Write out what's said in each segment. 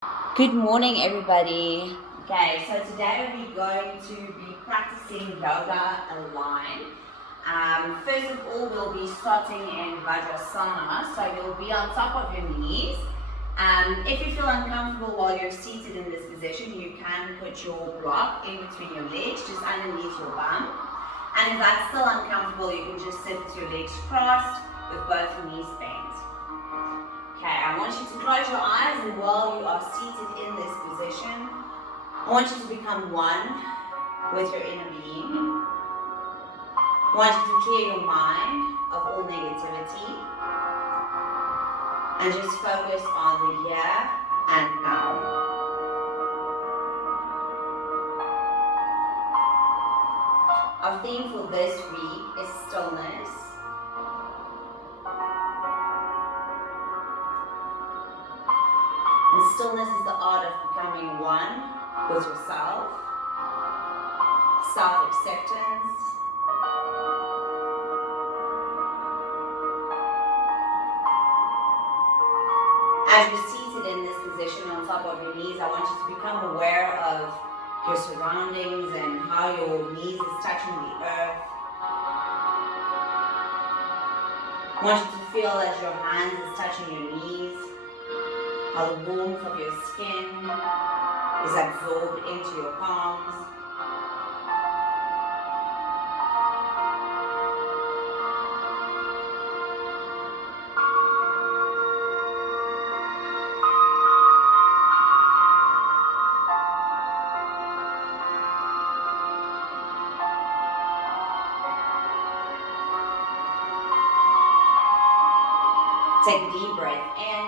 Good morning, everybody. Okay, so today we're going to be practicing yoga align. First of all, we'll be starting in Vajrasana, so you'll be on top of your knees. If you feel uncomfortable while you're seated in this position, you can put your block in between your legs, just underneath your bum. And if that's still uncomfortable, you can just sit with your legs crossed with both knees bent. Okay, I want you to close your eyes, and while you are seated in this position, I want you to become one with your inner being. I want you to clear your mind of all negativity and just focus on the here and now. Our theme for this week is stillness. And stillness is the art of becoming one with yourself, self-acceptance, as you're seated in this position on top of your knees, I want you to become aware of your surroundings and how your knees is touching the earth. I want you to feel as your hands is touching your knees, how the warmth of your skin is absorbed into your palms. Take a deep breath in,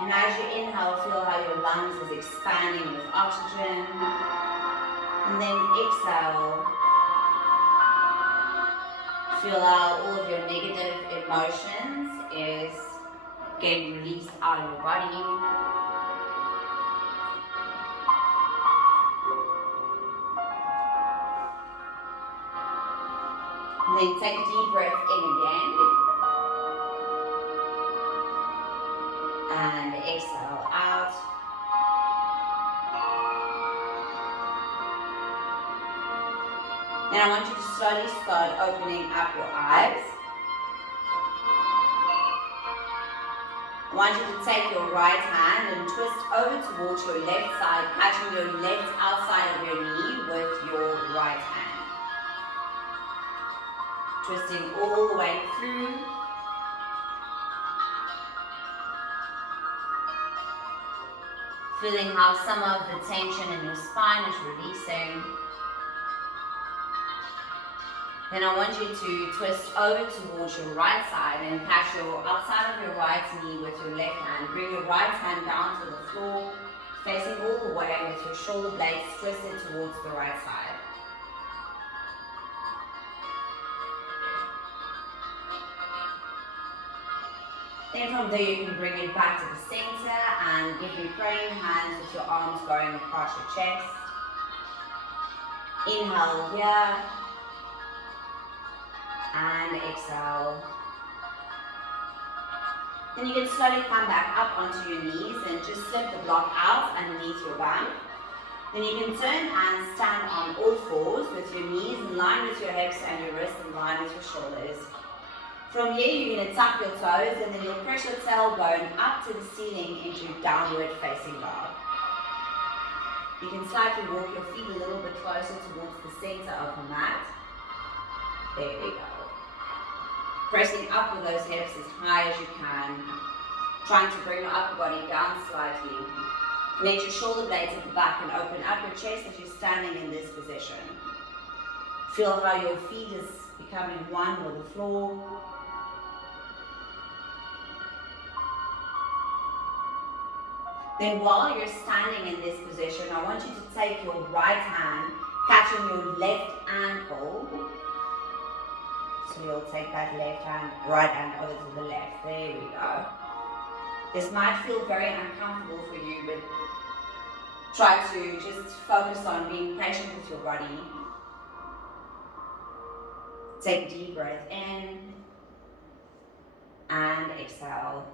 and as you inhale, feel how your lungs is expanding with oxygen, and then exhale, feel how all of your negative emotions is getting released out of your body. And then take a deep breath in again, and exhale out. Then I want you to slowly start opening up your eyes. I want you to take your right hand and twist over towards your left side, catching your left outside of your knee with your right hand. Twisting all the way through. Feeling how some of the tension in your spine is releasing. Then I want you to twist over towards your right side and catch your outside of your right knee with your left hand. Bring your right hand down to the floor, facing all the way with your shoulder blades twisted towards the right side. Then from there you can bring it back to the center and give me praying hands with your arms going across your chest. Inhale here. And exhale. Then you can slowly come back up onto your knees and just slip the block out underneath your bum. Then you can turn and stand on all fours with your knees in line with your hips and your wrists in line with your shoulders. From here, you're going to tuck your toes and then you'll press your tailbone up to the ceiling into downward facing dog. You can slightly walk your feet a little bit closer towards the center of the mat. There we go. Pressing up with those hips as high as you can. Trying to bring your upper body down slightly. Connect your shoulder blades at the back and open up your chest as you're standing in this position. Feel how your feet is becoming one with the floor. Then while you're standing in this position, I want you to take your right hand, catching your left ankle. So you'll take that left hand, right hand over to the left. There we go. This might feel very uncomfortable for you, but try to just focus on being patient with your body. Take a deep breath in and exhale.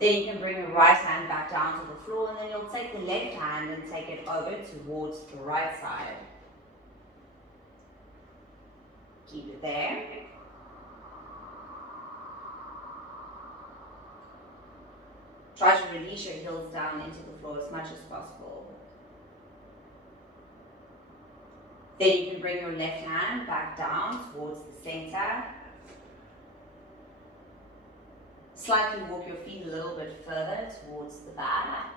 Then you can bring your right hand back down to the floor, and then you'll take the left hand and take it over towards the right side. Keep it there. Try to release your heels down into the floor as much as possible. Then you can bring your left hand back down towards the center. Slightly walk your feet a little bit further towards the back.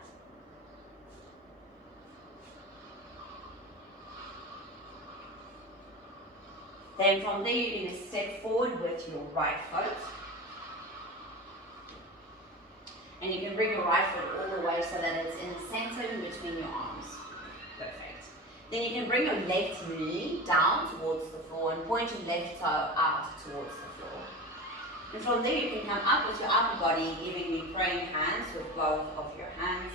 Then from there you're going to step forward with your right foot. And you can bring your right foot all the way so that it's in the center in between your arms. Perfect. Then you can bring your left knee down towards the floor and point your left toe out towards the floor. And from there you can come up with your upper body, giving me praying hands with both of your hands.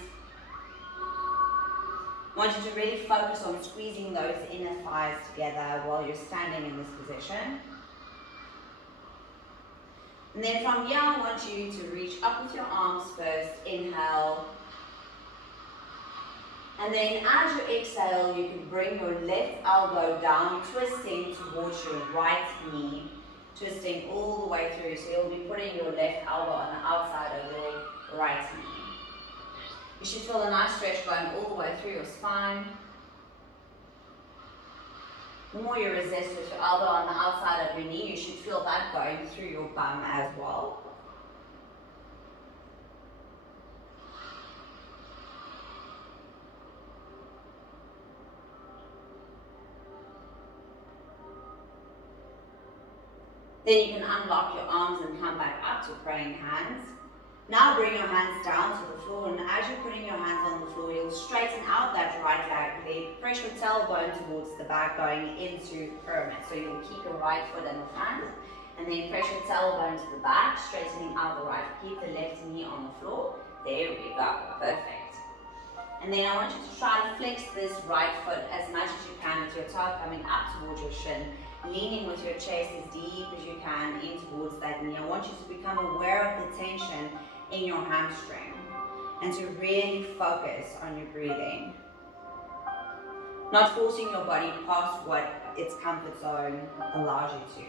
I want you to really focus on squeezing those inner thighs together while you're standing in this position. And then from here, I want you to reach up with your arms first. Inhale. And then as you exhale, you can bring your left elbow down, twisting towards your right knee. Twisting all the way through. So you'll be putting your left elbow on the outside of your right knee. You should feel a nice stretch going all the way through your spine. The more you resist with your elbow on the outside of your knee, you should feel that going through your bum as well. Then you can unlock your arms and come back up to praying hands. Now bring your hands down to the floor, and as you're putting your hands on the floor, you'll straighten out that right leg, press your tailbone towards the back going into pyramid. So you'll keep your right foot in the front, and then press your tailbone to the back, straightening out the right. Keep the left knee on the floor. There we go, perfect. And then I want you to try to flex this right foot as much as you can with your toe coming up towards your shin, leaning with your chest as deep as you can in towards that knee. I want you to become aware of the tension in your hamstring and to really focus on your breathing. Not forcing your body past what its comfort zone allows you to.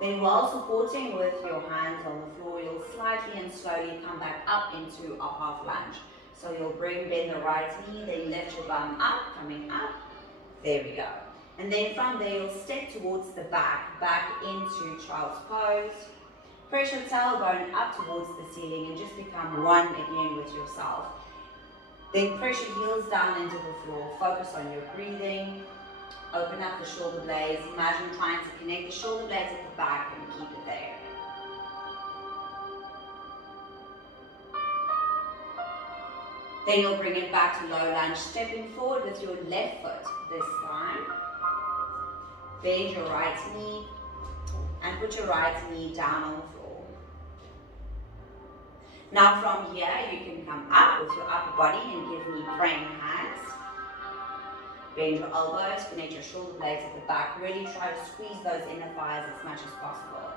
Then while supporting with your hands on the floor, you'll slightly and slowly come back up into a half lunge. So you'll bend the right knee, then lift your bum up, coming up. There we go. And then from there, you'll step towards the back into child's pose. Press your tailbone up towards the ceiling and just become one again with yourself. Then press your heels down into the floor. Focus on your breathing. Open up the shoulder blades. Imagine trying to connect the shoulder blades at the back and keep it there. Then you'll bring it back to low lunge, stepping forward with your left foot this time. Bend your right knee and put your right knee down on the floor. Now from here, you can come up with your upper body and give me praying hands. Bend your elbows, connect your shoulder blades at the back. Really try to squeeze those inner thighs as much as possible.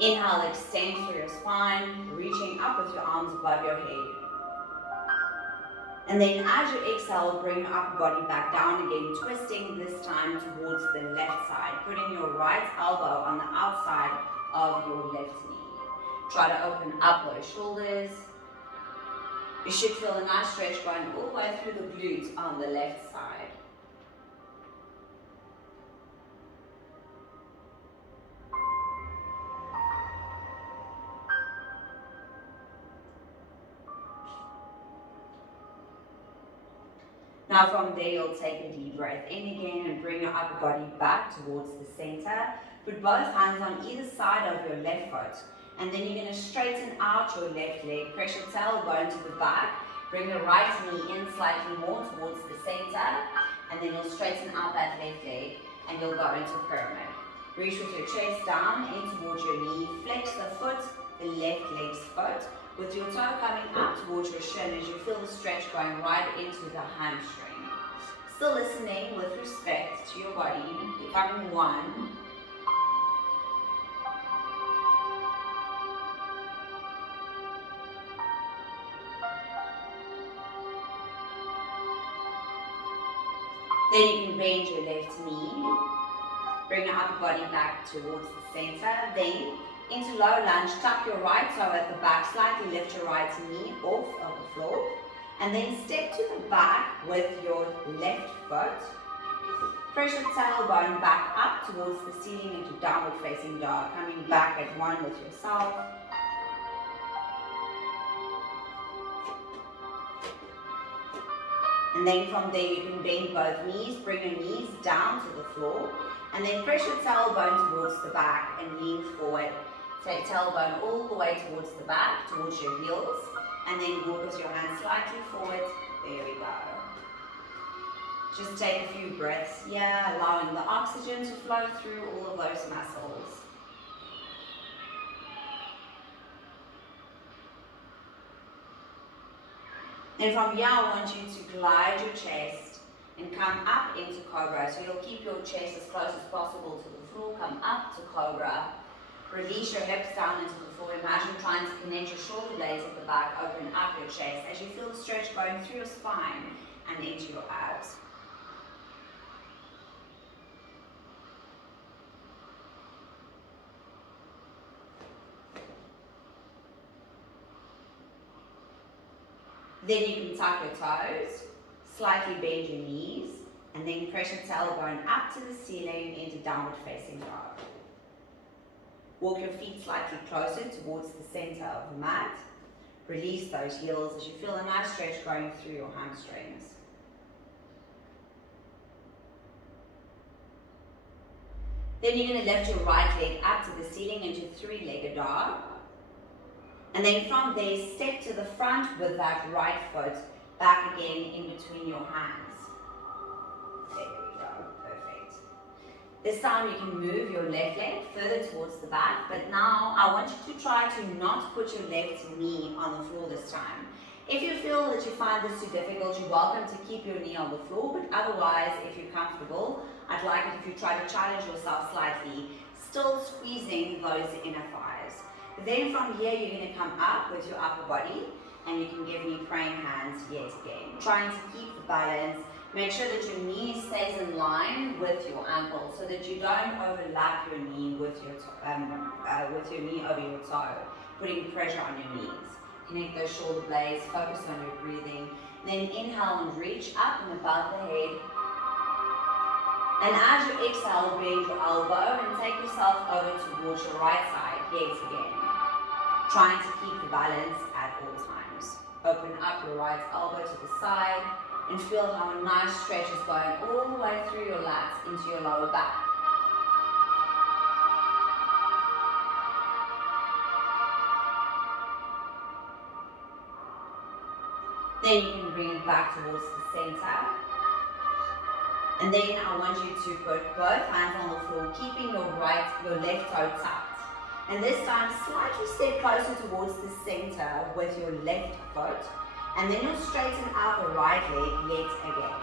Inhale, extend through your spine, reaching up with your arms above your head. And then as you exhale, bring your upper body back down again, twisting this time towards the left side, putting your right elbow on the outside of your left knee. Try to open up those shoulders. You should feel a nice stretch going all the way through the glutes on the left side. Now from there, you'll take a deep breath in again and bring your upper body back towards the center. Put both hands on either side of your left foot. And then you're going to straighten out your left leg. Press your tailbone to the back. Bring your right knee in slightly more towards the center. And then you'll straighten out that left leg and you'll go into pyramid. Reach with your chest down in towards your knee. Flex the foot, the left leg's foot. with your toe coming up towards your shin as you feel the stretch going right into the hamstring. Still listening with respect to your body, becoming one. Then you can bend your left knee, bring your upper body back towards the center, then into low lunge, tuck your right toe at the back, slightly lift your right knee off of the floor, and then step to the back with your left foot. Press your tailbone back up towards the ceiling into downward facing dog, coming back at one with yourself. And then from there you can bend both knees, bring your knees down to the floor, and then press your tailbone towards the back and lean forward. Take tailbone all the way towards the back, towards your heels, and then walk with your hands slightly forward. There we go. Just take a few breaths here, allowing the oxygen to flow through all of those muscles. And from here, I want you to glide your chest and come up into Cobra. So you'll keep your chest as close as possible to the floor. Come up to Cobra. Release your hips down into the floor. Imagine trying to connect your shoulder blades at the back. Open up your chest as you feel the stretch going through your spine and into your abs. Then you can tuck your toes, slightly bend your knees, and then press your tailbone up to the ceiling into downward facing dog. Walk your feet slightly closer towards the center of the mat. Release those heels as you feel a nice stretch going through your hamstrings. Then you're going to lift your right leg up to the ceiling into three-legged dog. And then from there, step to the front with that right foot back again in between your hands. There we go, perfect. This time you can move your left leg further towards the back, but now I want you to try to not put your left knee on the floor this time. If you feel that you find this too difficult, you're welcome to keep your knee on the floor, but otherwise, if you're comfortable, I'd like it if you try to challenge yourself slightly, still squeezing those inner thighs. Then from here, you're going to come up with your upper body, and you can give me praying hands yet again. Trying to keep the balance. Make sure that your knee stays in line with your ankle, so that you don't overlap your knee with your knee over your toe, putting pressure on your knees. Connect those shoulder blades. Focus on your breathing. Then inhale and reach up and above the head. And as you exhale, bend your elbow and take yourself over towards your right side yet again. Trying to keep the balance at all times. Open up your right elbow to the side and feel how a nice stretch is going all the way through your lats into your lower back. Then you can bring it back towards the center. And then I want you to put both hands on the floor, keeping your left toe tucked. And this time, slightly step closer towards the center with your left foot. And then you'll straighten out the right leg yet again.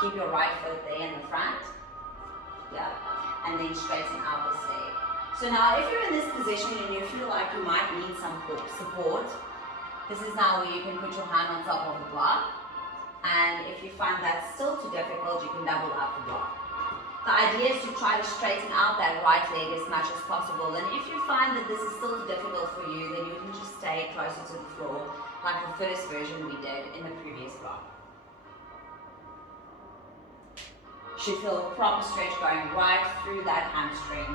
Keep your right foot there in the front. Yeah. And then straighten out this leg. So now, if you're in this position and you feel like you might need some support, this is now where you can put your hand on top of the block. And if you find that still too difficult, you can double up the block. The idea is to try to straighten out that right leg as much as possible. And if you find that this is still too difficult for you, then you can just stay closer to the floor, like the first version we did in the previous block. Should feel a proper stretch going right through that hamstring.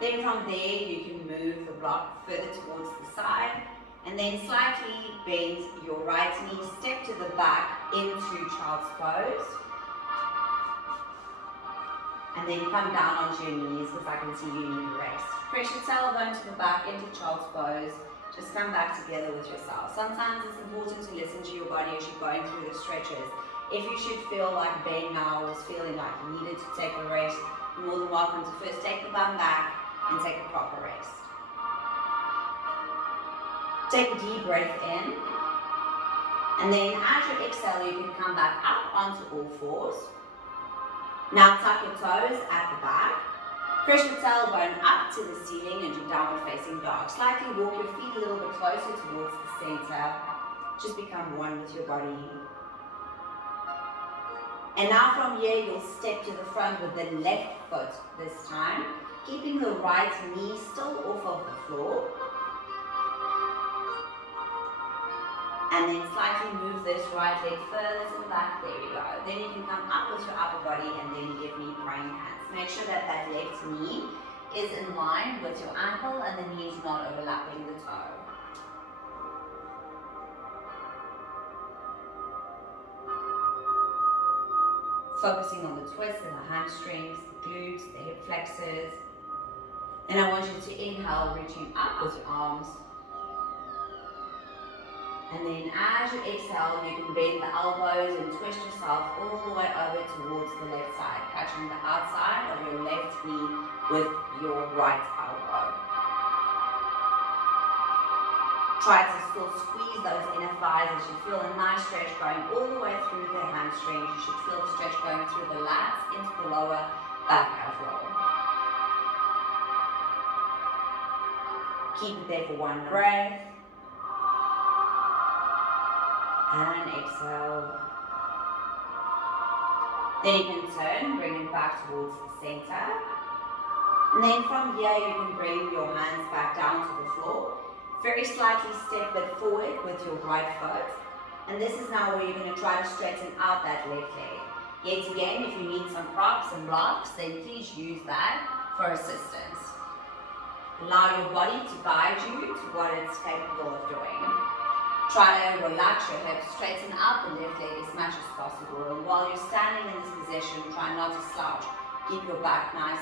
Then from there, you can move the block further towards the side, and then slightly bend your right knee, step to the back into child's pose. And then come down onto your knees, because I can see you need rest. Press your tailbone to the back into child's pose. Just come back together with yourself. Sometimes it's important to listen to your body as you're going through the stretches. If you should feel like Ben now was feeling like he needed to take a rest, you're more than welcome to first take the bum back and take a proper rest. Take a deep breath in, and then as you exhale, you can come back up onto all fours. Now tuck your toes at the back. Press your tailbone up to the ceiling into downward facing dog. Slightly walk your feet a little bit closer towards the center. Just become one with your body. And now from here, you'll step to the front with the left foot this time, keeping the right knee still off of the floor. And then slightly move this right leg further to the back. There we go. Then you can come up with your upper body and then give me praying hands. Make sure that that left knee is in line with your ankle and the knee is not overlapping the toe. Focusing on the twists and the hamstrings, the glutes, the hip flexors. And I want you to inhale, reaching up with your arms. And then as you exhale, you can bend the elbows and twist yourself all the way over towards the left side, catching the outside of your left knee with your right elbow. Try to still squeeze those inner thighs as you feel a nice stretch going all the way through the hamstrings. You should feel the stretch going through the lats into the lower back as well. Keep it there for one breath. And exhale. Then you can turn, bring it back towards the center. And then from here, you can bring your hands back down to the floor. Very slightly step it forward with your right foot. And this is now where you're going to try to straighten out that left leg. Yet again, if you need some props and blocks, then please use that for assistance. Allow your body to guide you to what it's capable of doing. Try to relax your hips, straighten out the left leg as much as possible. And while you're standing in this position, try not to slouch. Keep your back nice,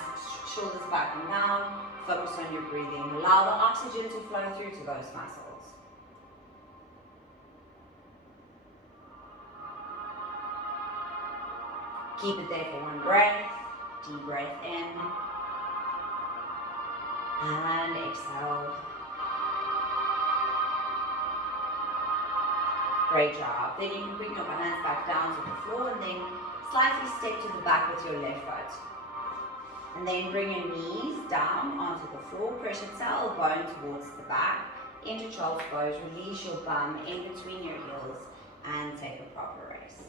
shoulders back and down. Focus on your breathing. Allow the oxygen to flow through to those muscles. Keep it there for one breath. Deep breath in. And exhale. Great job. Then you can bring your hands back down to the floor and then slightly step to the back with your left foot. And then bring your knees down onto the floor. Press your tailbone towards the back. Into child's pose. Release your bum in between your heels and take a proper rest.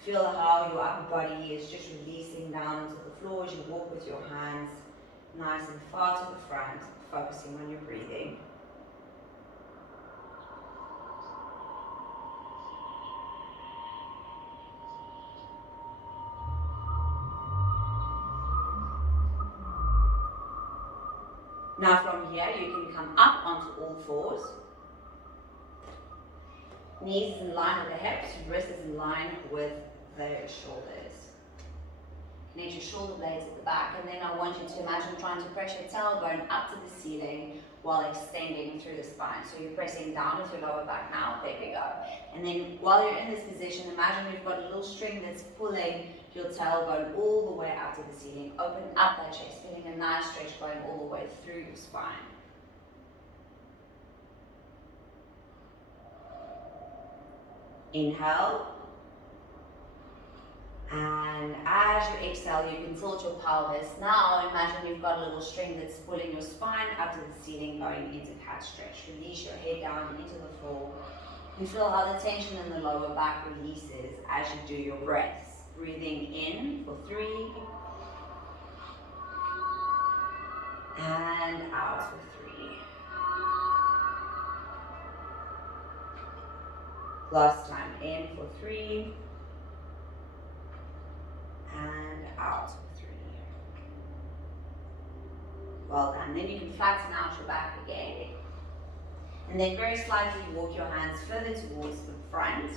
Feel how your upper body is just releasing down into the floor as you walk with your hands nice and far to the front, focusing on your breathing. Now from here, you can come up onto all fours. Knees in line with the hips, wrists in line with the shoulders. Connect your shoulder blades at the back, and then I want you to imagine trying to press your tailbone up to the ceiling while extending through the spine. So you're pressing down with your lower back now. There we go. And then while you're in this position, imagine you've got a little string that's pulling your tailbone all the way out to the ceiling. Open up that chest, feeling a nice stretch going all the way through your spine. Inhale. And as you exhale, you can tilt your pelvis. Now imagine you've got a little string that's pulling your spine up to the ceiling, going into cat stretch. Release your head down into the floor. You feel how the tension in the lower back releases as you do your breaths. Breathing in for 3. And out for 3. Last time, in for 3. And out for 3. Well done. Then you can flatten out your back again. And then very slightly walk your hands further towards the front.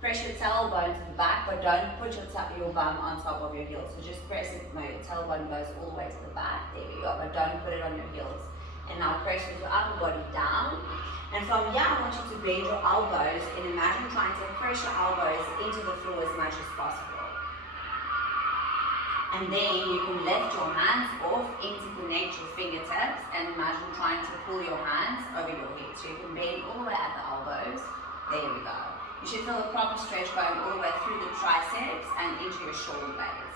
Press your tailbone to the back, but don't put your bum on top of your heels. So just press it, no, your tailbone goes all the way to the back. There we go, but don't put it on your heels. And now press with your upper body down. And from here, I want you to bend your elbows and imagine trying to press your elbows into the floor as much as possible. And then you can lift your hands off, interconnect your fingertips, and imagine trying to pull your hands over your head. So you can bend all the way at the elbows. There we go. You should feel a proper stretch going all the way through the triceps and into your shoulder blades.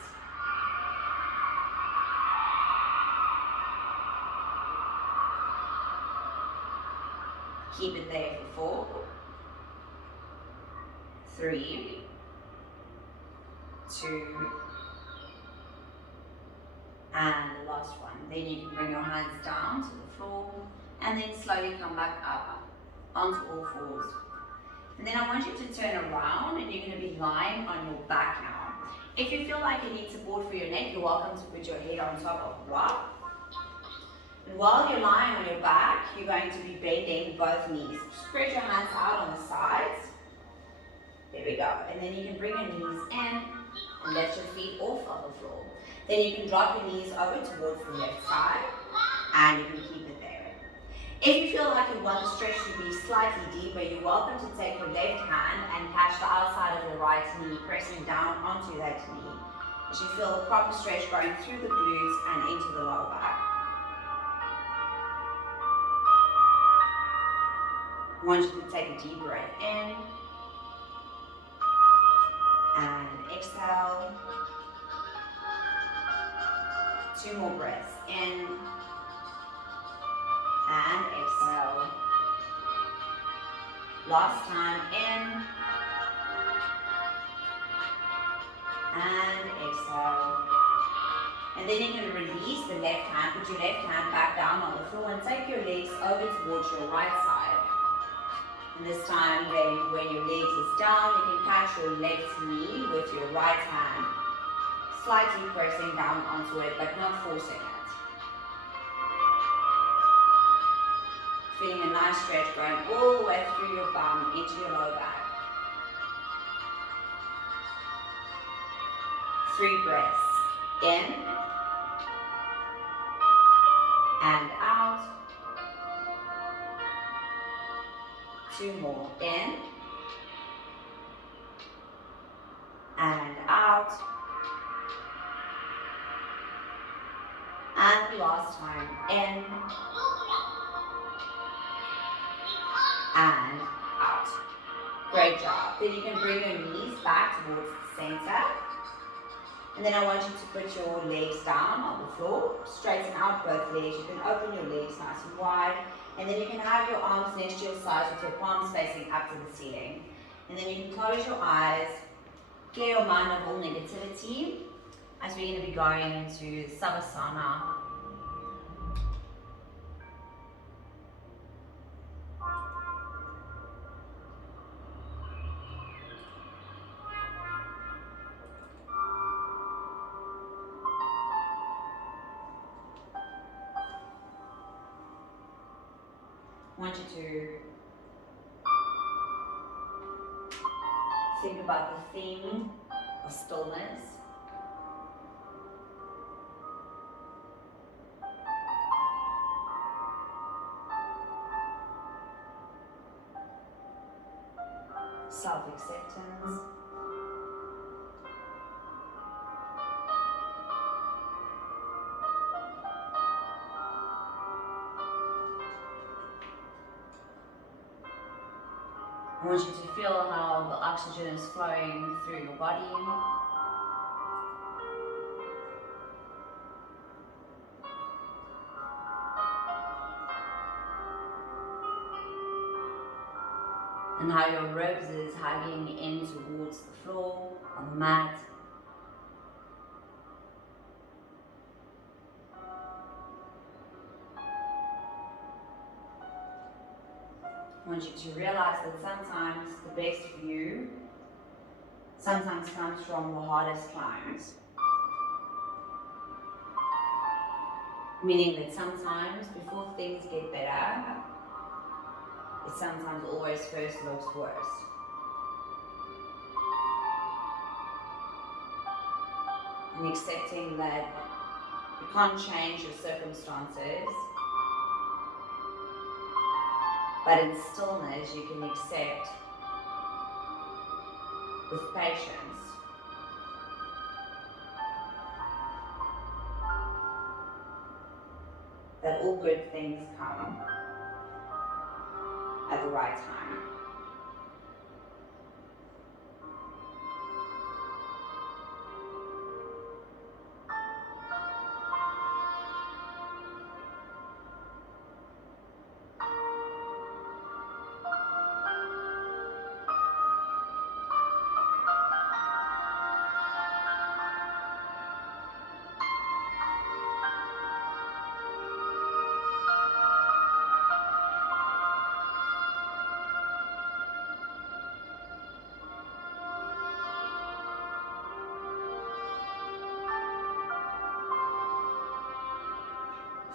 Keep it there for 4, 3, 2, and the last one. Then you can bring your hands down to the floor and then slowly come back up onto all fours. And then I want you to turn around and you're going to be lying on your back now. If you feel like you need support for your neck, you're welcome to put your head on top of the block. And while you're lying on your back, you're going to be bending both knees. Spread your hands out on the sides. There we go. And then you can bring your knees in and lift your feet off of the floor. Then you can drop your knees over towards the left side and you can keep it there. If you feel like you want the stretch to be slightly deeper, you're welcome to take your left hand and catch the outside of your right knee, pressing down onto that knee. You should feel a proper stretch going through the glutes and into the lower back. I want you to take a deep breath in and exhale. 2 more breaths in and exhale. Last time in and exhale. And then you can release the left hand, put your left hand back down on the floor and take your legs over towards your right side. And this time then when your legs is down, you can catch your left knee with your right hand, slightly pressing down onto it but not forcing it. Feeling a nice stretch going all the way through your bum into your lower back. 3 breaths in and out. 2 more in and out. And the last time in and out. Great job. Then you can bring your knees back towards the center. And then I want you to put your legs down on the floor. Straighten out both legs. You can open your legs nice and wide. And then you can have your arms next to your sides with your palms facing up to the ceiling. And then you can close your eyes. Clear your mind of all negativity as we're going to be going into Savasana. I want you to think about the theme of stillness. Self-acceptance. I want you to feel how the oxygen is flowing through your body. And how your ribs is hugging in towards the floor, on the mat. I want you to realize that sometimes the best view sometimes comes from the hardest climbs. Meaning that sometimes before things get better, it sometimes always first looks worse. And accepting that you can't change your circumstances, But in stillness, you can accept with patience that all good things come at the right time.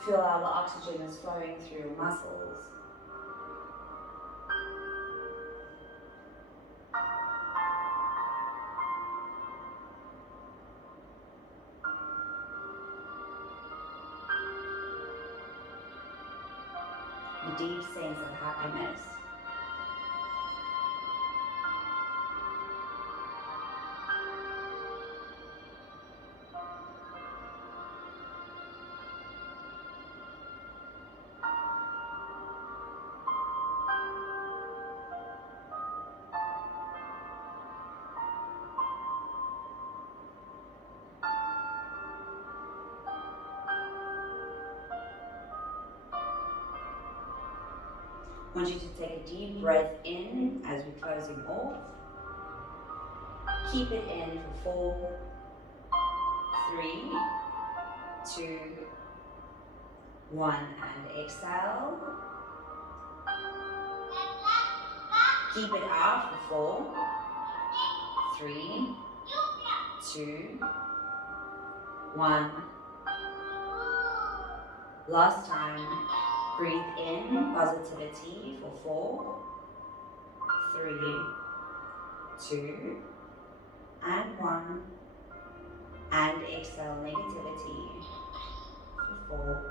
Feel how the oxygen is flowing through your muscles. A deep sense of happiness. I want you to take a deep breath in as we're closing off. Keep it in for 4, 3, 2, 1, and exhale. Keep it out for 4, 3, 2, 1. Last time. Breathe in positivity for 4, 3, 2, and 1. And exhale negativity for 4,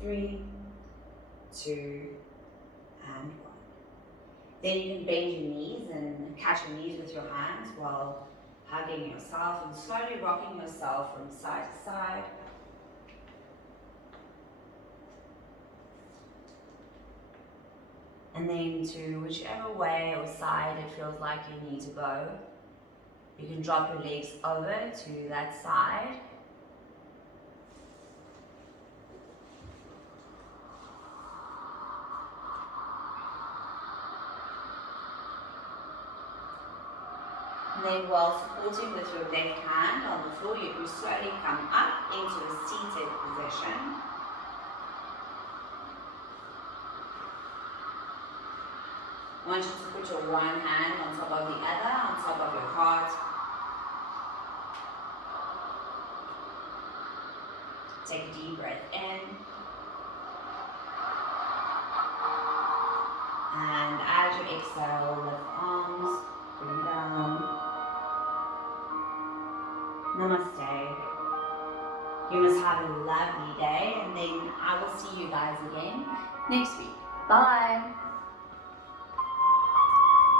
3, 2, and 1. Then you can bend your knees and catch your knees with your hands while hugging yourself and slowly rocking yourself from side to side. And then to whichever way or side it feels like you need to go, you can drop your legs over to that side. And then while supporting with your left hand on the floor, you can slowly come up into a seated position. I want you to put your one hand on top of the other, on top of your heart. Take a deep breath in. And as you exhale, lift arms, bring down. Namaste. You must have a lovely day, and then I will see you guys again next week. Bye.